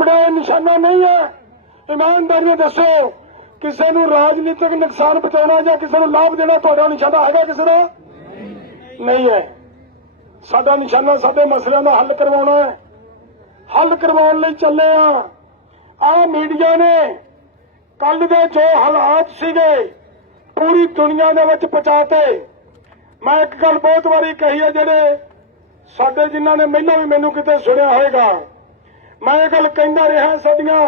ਆਪਣਾ ਨਿਸ਼ਾਨਾ ਨਹੀਂ ਹੈ। ਇਮਾਨਦਾਰੀ ਨਾਲ ਦੱਸੋ, ਕਿਸੇ ਨੂੰ ਰਾਜਨੀਤਿਕ ਨੁਕਸਾਨ ਪਹੁੰਚਾਉਣਾ ਜਾਂ ਕਿਸੇ ਨੂੰ ਲਾਭ ਦੇਣਾ ਤੁਹਾਡਾ ਨਿਸ਼ਾਨਾ ਹੈਗਾ ਕਿਸੇ ਦਾ? ਨਹੀਂ ਹੈ। ਸਾਡਾ ਨਿਸ਼ਾਨਾ ਸਾਡੇ ਮਸਲਿਆਂ ਦਾ ਹੱਲ ਕਰਵਾਉਣਾ ਹੈ। ਹੱਲ ਕਰਵਾਉਣ ਲਈ ਚੱਲੇ ਆ ਆ ਮੀਡੀਆ ਨੇ ਕੱਲ ਦੇ ਜੋ ਹਾਲਾਤ ਸੀਗੇ, ਪੂਰੀ ਦੁਨੀਆ ਦੇ ਵਿੱਚ ਪਹੁੰਚਾਤੇ। ਮੈਂ ਇੱਕ ਗੱਲ ਬਹੁਤ ਵਾਰੀ ਕਹੀ ਹੈ, ਜਿਹੜੇ ਸਾਡੇ ਜਿਨ੍ਹਾਂ ਨੇ ਪਹਿਲਾਂ ਵੀ ਮੈਨੂੰ ਕਿਤੇ ਸੁਣਿਆ ਹੋਵੇਗਾ ਮੈਂ ਇਹ ਗੱਲ ਕਹਿੰਦਾ ਰਿਹਾ ਸਾਡੀਆਂ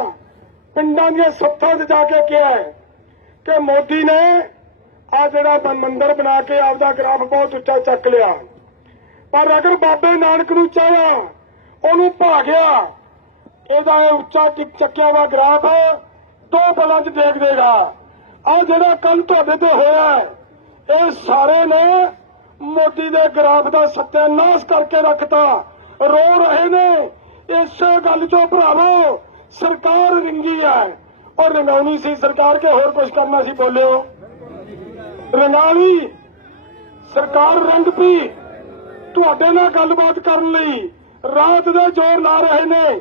ਪਿੰਡਾਂ ਦੀਆਂ ਸੱਥਾਂ 'ਚ ਜਾ ਕੇ ਕਿਹਾ ਕਿ ਮੋਦੀ ਨੇ ਆ ਜਿਹੜਾ ਮੰਦਿਰ ਬਣਾ ਕੇ ਆਪਦਾ ਗ੍ਰਾਫ ਬਹੁਤ ਉੱਚਾ ਚੱਕ ਲਿਆ। ਪਰ ਅਗਰ ਬਾਬੇ ਨਾਨਕ ਨੂੰ ਚਾਹਿਆ, ਉਹਨੂੰ ਭਾ ਗਿਆ ਇਹਦਾ ਇਹ ਉੱਚਾ ਟਿਕ ਚੱਕਿਆ ਵਾ ਗ੍ਰਾਫ ਦੋ ਪਲਾਂ 'ਚ ਦੇਖ ਦੇਗਾ ਆ ਜਿਹੜਾ ਕੱਲ ਤੁਹਾਡੇ ਤੇ ਹੋਇਆ ਇਹ ਸਾਰੇ ਨੇ ਮੋਦੀ ਦੇ ਗ੍ਰਾਫ ਦਾ ਸੱਤਿਆਨਾਸ਼ ਕਰਕੇ ਰੱਖਤਾ। ਰੋ ਰਹੇ ਨੇ। ਇਸੇ ਗੱਲ ਤੋਂ ਭਰਾਵੋ, ਸਰਕਾਰ ਰਿੰਗੀ ਹੈ। ਔਰ ਰੰਗਾਉਣੀ ਸੀ ਸਰਕਾਰ ਕੇ ਹੋਰ ਕੁਝ ਕਰਨਾ ਸੀ, ਬੋਲਿਓ। ਰੰਗਾਲੀ ਸਰਕਾਰ ਰੰਗ ਪੀ। ਤੁਹਾਡੇ ਨਾਲ ਗੱਲਬਾਤ ਕਰਨ ਲਈ ਰਾਤ ਦੇ ਜ਼ੋਰ ਲਾ ਰਹੇ ਨੇ।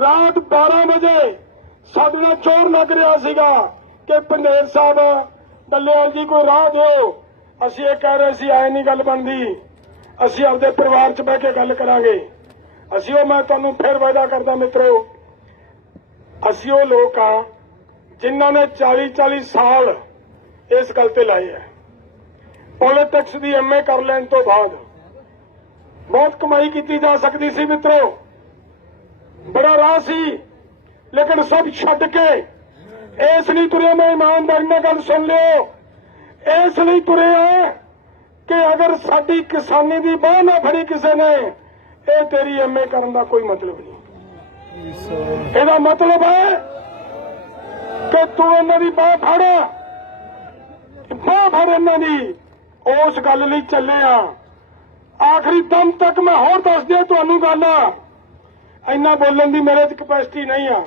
ਰਾਤ 12 ਵਜੇ ਸਾਡੇ ਨਾਲ ਜ਼ੋਰ ਲੱਗ ਰਿਹਾ ਸੀਗਾ ਕਿ ਪੰਦੇਰ ਸਾਹਿਬ ਡੱਲੇਵਾਲ ਜੀ ਕੋਈ ਰਾਹ ਦਿਓ। ਅਸੀਂ ਇਹ ਕਹਿ ਰਹੇ ਸੀ, ਐ ਨਹੀਂ ਗੱਲ ਬਣਦੀ। ਅਸੀਂ ਆਪਦੇ ਪਰਿਵਾਰ 'ਚ ਬਹਿ ਕੇ ਗੱਲ ਕਰਾਂਗੇ। ਅਸੀਂ ਉਹ, ਮੈਂ ਤੁਹਾਨੂੰ ਫਿਰ ਵਾਅਦਾ ਕਰਦਾ ਮਿੱਤਰੋ, ਅਸੀਂ ਉਹ ਲੋਕ ਆ ਜਿਨ੍ਹਾਂ ਨੇ 40 40 ਸਾਲ ਇਸ ਗੱਲ ਤੇ ਲਾਏ ਆ। ਪੋਲਿਟਿਕਸ ਦੀ ਐਮਏ ਕਰ ਲੈਣ ਤੋਂ ਬਾਅਦ ਬਹੁਤ ਕਮਾਈ ਕੀਤੀ ਜਾ ਸਕਦੀ ਸੀ ਮਿੱਤਰੋ। ਬੜਾ ਰਾਹ ਸੀ, ਲੇਕਿਨ ਸਭ ਛੱਡ ਕੇ ਇਸ ਲਈ ਤੁਰੇ ਮੈਂ ਇਮਾਨਦਾਰੀ ਨਾਲ ਗੱਲ ਸੁਣ ਲਿਓ। ਇਸ ਲਈ ਤੁਰੇ ਆ ਕਿ ਅਗਰ ਸਾਡੀ ਕਿਸਾਨੀ ਦੀ ਬਾਹ ਨਾ ਫੜੀ ਕਿਸੇ ਨੇ ਇਹ ਤੇਰੀ ਐਮਏ ਕਰਨ ਦਾ ਕੋਈ ਮਤਲਬ ਨਹੀਂ। ਇਹਦਾ ਮਤਲਬ ਹੈ ਕਿ ਤੂੰ ਇਹਨਾਂ ਦੀ ਬਾਹ ਫੜ। ਬਾਹ ਫੜ ਇਹਨਾਂ ਦੀ। ਉਸ ਗੱਲ ਲਈ ਚੱਲੇ ਆ ਆਖਰੀ ਦਮ ਤੱਕ ਮੈਂ ਹੋਰ ਦੱਸ ਦਿਆਂ ਤੁਹਾਨੂੰ ਗੱਲ। ਇੰਨਾ ਬੋਲਣ ਦੀ ਮੇਰੇ 'ਚ ਕਪੈਸਿਟੀ ਨਹੀਂ ਆ।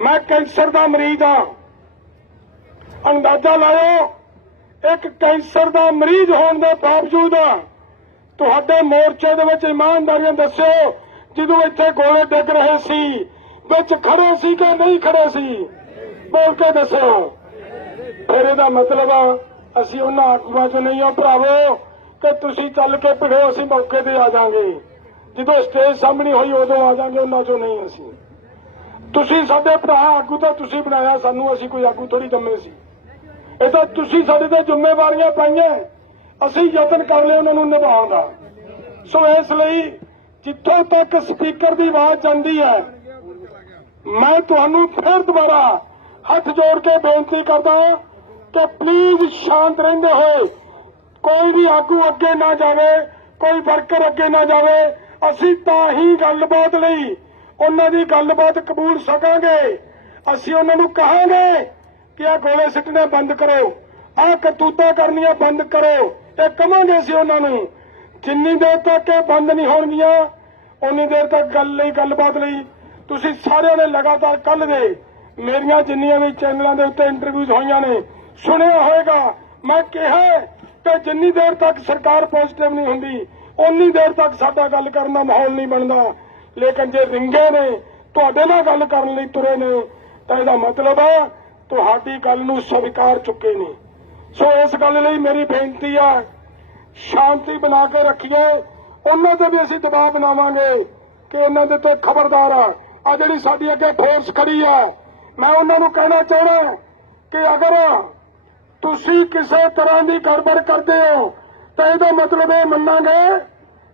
ਮੈਂ ਕੈਂਸਰ ਦਾ ਮਰੀਜ਼ ਆ। ਅੰਦਾਜ਼ਾ ਲਾਇਓ ਇੱਕ ਕੈਂਸਰ ਦਾ ਮਰੀਜ਼ ਹੋਣ ਦੇ ਬਾਵਜੂਦ ਤੁਹਾਡੇ ਮੋਰਚੇ ਦੇ ਵਿੱਚ ਇਮਾਨਦਾਰੀ ਨਾਲ ਦੱਸਿਓ ਜਦੋਂ ਇੱਥੇ ਗੋਲੇ ਡਿੱਗ ਰਹੇ ਸੀ, ਵਿੱਚ ਖੜੇ ਸੀ ਕਿ ਨਹੀਂ ਖੜੇ ਸੀ, ਬੋਲ ਕੇ ਦੱਸਿਓ ਫਿਰ ਇਹਦਾ ਮਤਲਬ ਆ, ਅਸੀਂ ਉਹਨਾਂ ਆਗੂਆਂ 'ਚ ਨਹੀਂ ਆ ਭਰਾਵੋ, ਕਿ ਤੁਸੀਂ ਚੱਲ ਕੇ ਭਿੜੋ, ਅਸੀਂ ਮੌਕੇ ਤੇ ਆ ਜਾਾਂਗੇ ਜਦੋਂ ਸਟੇਜ ਸਾਹਮਣੇ ਹੋਈ, ਉਦੋਂ ਆ ਜਾਾਂਗੇ ਉਹਨਾਂ 'ਚੋਂ ਨਹੀਂ ਅਸੀਂ। ਤੁਸੀਂ ਸਾਡੇ ਭਰਾ ਆਗੂ ਤਾਂ ਤੁਸੀਂ ਬਣਾਇਆ, ਸਾਨੂੰ ਅਸੀਂ ਕੋਈ ਆਗੂ ਥੋੜੀ ਜੰਮੇ ਸੀ। ਇਹ ਤਾਂ ਤੁਸੀਂ ਸਾਡੇ ਤੇ ਜ਼ਿੰਮੇਵਾਰੀਆਂ ਪਾਈਆਂ। ਅਸੀਂ ਯਤਨ ਕਰ ਲਏ ਉਹਨਾਂ ਨੂੰ ਨਿਭਾਉਣ ਦਾ। ਸੋ ਇਸ ਲਈ ਜਿੱਥੋਂ ਤੱਕ ਸਪੀਕਰ ਦੀ ਆਵਾਜ਼ ਜਾਂਦੀ ਹੈ, ਮੈਂ ਤੁਹਾਨੂੰ ਫਿਰ ਦੁਬਾਰਾ ਹੱਥ ਜੋੜ ਕੇ ਬੇਨਤੀ ਕਰਦਾ ਕਿ ਪਲੀਜ਼ ਸ਼ਾਂਤ ਰਹਿੰਦੇ ਹੋਏ, ਕੋਈ ਵੀ ਆਗੂ ਅੱਗੇ ਨਾ ਜਾਵੇ, ਕੋਈ ਵਰਕਰ ਅੱਗੇ ਨਾ ਜਾਵੇ, ਅਸੀਂ ਤਾਂ ਹੀ ਗੱਲਬਾਤ ਲਈ ਉਹਨਾਂ ਦੀ ਗੱਲਬਾਤ ਕਬੂਲ ਸਕਾਂਗੇ। ਅਸੀਂ ਉਹਨਾਂ ਨੂੰ ਕਹਾਂਗੇ ਕਿ ਆ ਗੋਲੇ ਸਿੱਟਣੇ ਬੰਦ ਕਰੋ ਆ ਕਰਤੂਤਾਂ ਕਰਨੀਆਂ ਬੰਦ ਕਰੋ। ਇਹ ਕਵਾਂਗੇ ਅਸੀਂ ਉਹਨਾਂ ਨੂੰ। ਜਿੰਨੀ ਦੇਰ ਤੱਕ ਇਹ ਬੰਦ ਨਹੀਂ ਹੋਣਗੀਆਂ ਉਨੀ ਦੇਰ ਤੱਕ ਗੱਲ ਲਈ, ਗੱਲਬਾਤ ਲਈ। ਤੁਸੀਂ ਸਾਰਿਆਂ ਨੇ ਲਗਾਤਾਰ ਕੱਲ ਦੇ ਮੇਰੀਆਂ ਜਿੰਨੀਆਂ ਵੀ ਚੈਨਲਾਂ ਦੇ ਉੱਤੇ ਇੰਟਰਵਿਊਜ਼ ਹੋਈਆਂ ਨੇ, ਸੁਣਿਆ ਹੋਵੇਗਾ ਮੈਂ ਕਿਹਾ ਕਿ ਜਿੰਨੀ ਦੇਰ ਤੱਕ ਸਰਕਾਰ ਪੋਜ਼ਿਟਿਵ ਨਹੀਂ ਹੁੰਦੀ ਉਨੀ ਦੇਰ ਤੱਕ ਸਾਡਾ ਗੱਲ ਕਰਨ ਦਾ ਮਾਹੌਲ ਨਹੀਂ ਬਣਦਾ। ਲੇਕਿਨ ਜੇ ਰਿੰਗੇ ਨੇ, ਤੁਹਾਡੇ ਨਾਲ ਗੱਲ ਕਰਨ ਲਈ ਤੁਰੇ ਨੇ, ਤਾਂ ਇਹਦਾ ਮਤਲਬ ਹੈ ਤੁਹਾਡੀ ਗੱਲ ਨੂੰ ਸਵੀਕਾਰ ਚੁੱਕੇ ਨੇ। ਸੋ ਇਸ ਗੱਲ ਲਈ ਮੇਰੀ ਬੇਨਤੀ ਹੈ ਸ਼ਾਂਤੀ ਬਣਾ ਕੇ ਰੱਖੀਏ। ਉਹਨਾਂ ਤੇ ਵੀ ਅਸੀਂ ਦਬਾਅ ਬਣਾਵਾਂਗੇ ਕਿ ਇਹਨਾਂ ਦੇ ਤੇ ਖਬਰਦਾਰ ਆ। ਆ ਜਿਹੜੀ ਸਾਡੀ ਅੱਗੇ ਫੋਰਸ ਖੜੀ ਹੈ ਮੈਂ ਉਹਨਾਂ ਨੂੰ ਕਹਿਣਾ ਚਾਹਣਾ ਕਿ ਅਗਰ ਤੁਸੀਂ ਕਿਸੇ ਤਰ੍ਹਾਂ ਦੀ ਗੜਬੜ ਕਰਦੇ ਹੋ, ਤਾਂ ਇਹਦਾ ਮਤਲਬ ਇਹ ਮੰਨਾਂਗੇ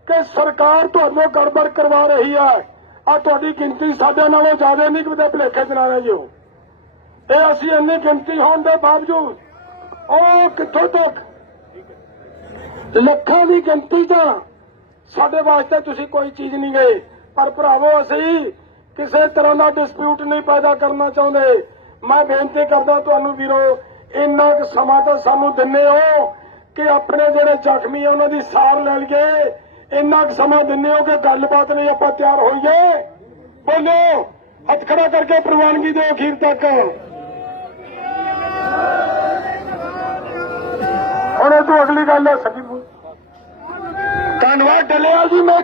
ਕਿ ਸਰਕਾਰ ਤੁਹਾਨੂੰ ਗੜਬੜ ਕਰਵਾ ਰਹੀ ਹੈ ਆ ਤੁਹਾਡੀ ਗਿਣਤੀ ਸਾਡੇ ਨਾਲੋਂ ਜ਼ਿਆਦਾ ਨਹੀਂ ਕਿਤੇ ਭੁਲੇਖੇ ਚ ਰਹੇ ਰਹਿ ਜਿਓ। ਇਹ ਅਸੀਂ ਇੰਨੀ ਗਿਣਤੀ ਹੋਣ ਦੇ ਬਾਵਜੂਦ ਉਹ ਕਿੱਥੋਂ ਤੱਕ ਲੱਖਾਂ ਦੀ ਗਿਣਤੀ ਤਾਂ ਸਾਡੇ ਵਾਸਤੇ ਤੁਸੀਂ ਕੋਈ ਚੀਜ਼ ਨਹੀਂ ਗਏ। ਪਰ ਭਰਾਵੋ, ਅਸੀਂ ਕਿਸੇ ਤਰ੍ਹਾਂ ਦਾ ਡਿਸਪਿਊਟ ਨਹੀਂ ਪੈਦਾ ਕਰਨਾ ਚਾਹੁੰਦੇ। ਮੈਂ ਬੇਨਤੀ ਕਰਦਾ ਤੁਹਾਨੂੰ ਵੀਰੋ, ਇੰਨਾ ਕੁ ਸਮਾਂ ਤਾਂ ਸਾਨੂੰ ਦਿੰਨੇ ਹੋ ਕਿ ਆਪਣੇ ਜਿਹੜੇ ਜ਼ਖਮੀ ਆ, ਉਹਨਾਂ ਦੀ ਸਾਰ ਲੈ ਲਈਏ। ਇੰਨਾ ਕੁ ਸਮਾਂ ਦਿੰਨੇ ਹੋ ਕਿ ਗੱਲਬਾਤ ਲਈ ਆਪਾਂ ਤਿਆਰ ਹੋਈਏ। ਬੋਲੋ, ਹੱਥ ਖੜਾ ਕਰਕੇ ਪ੍ਰਵਾਨਗੀ ਦਿਓ ਅਖੀਰ ਤੱਕ। ਹੁਣ ਇਹ ਤੋਂ ਅਗਲੀ ਗੱਲ ਹੈ ਸਕੀ ਧੰਨਵਾਦ ਡੱਲੇਵਾਲ ਜੀ ਮੈਂ